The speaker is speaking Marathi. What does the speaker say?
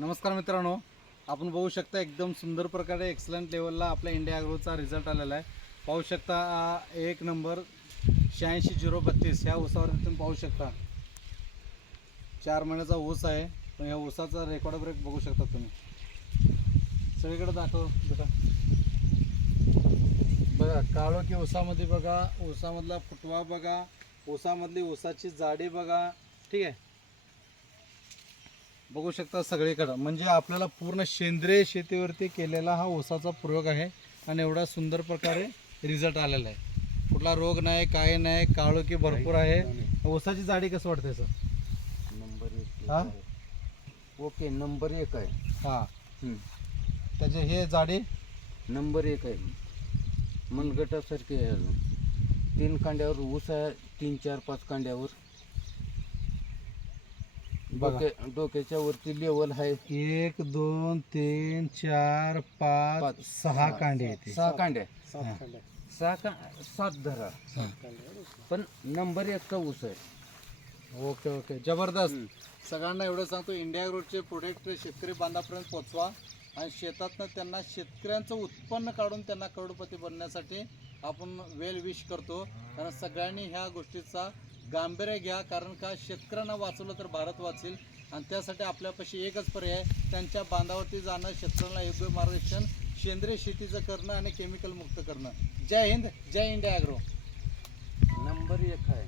नमस्कार मित्रांनो, आपण बघू शकता एकदम सुंदर प्रकारे एक्सलंट लेवलला आपल्या इंडिया ॲग्रोचा रिझल्ट आलेला आहे. पाहू शकता एक नंबर 86-032 ह्या ऊसावरती तुम्ही पाहू शकता. 4 महिन्याचा ऊस आहे, पण ह्या ऊसाचा रेकॉर्ड ब्रेक बघू शकता तुम्ही. सगळीकडे दाखव बेटा. बघा काळोखी ऊसामध्ये बघा, ऊसामधला फुटवा बघा, ऊसामधली ऊसाची जाडी बघा. ठीक आहे, बघू शकता सगळीकडं. म्हणजे आपल्याला पूर्ण सेंद्रिय शेतीवरती केलेला हा ऊसाचा प्रयोग आहे आणि एवढा सुंदर प्रकारे रिझल्ट आलेला आहे. कुठला रोग नाही, काय नाही, काळोखी भरपूर आहे. ऊसाची जाडी कसं वाटते सर? नंबर 1. हा ओके, नंबर 1 आहे. हां, त्याचे हे जाडी नंबर 1 आहे. मनगटासारखे आहे. अजून 3 कांड्यावर ऊस आहे, 3, 4, 5 कांड्यावर. डोक्याच्या वरती लेवल आहे. 1 2 3 4 5 6 कांडे येते. 6 कांड्या, 7 धरा. पण नंबर 1 चा ऊस आहे. ओके ओके, जबरदस्त. सगळ्यांना एवढं सांगतो, इंडिया ॲग्रोचे प्रोडक्ट शेतकरी बांधापर्यंत पोचवा आणि शेतातनं त्यांना शेतकऱ्यांचं उत्पन्न काढून त्यांना करोडपती बनण्यासाठी आपण वेल विश करतो. कारण सगळ्यांनी ह्या गोष्टीचा गांभीर्य घ्या, कारण का शेतकऱ्यांना वाचवलं तर भारत वाचेल. आणि त्यासाठी आपल्यापाशी एकच पर्याय, त्यांच्या बांधावरती जाणं, शेतकऱ्यांना योग्य मार्गदर्शन, सेंद्रिय शेतीचं करणं आणि केमिकल मुक्त करणं. जय हिंद, जय इंडिया ॲग्रो. नंबर 1 आहे.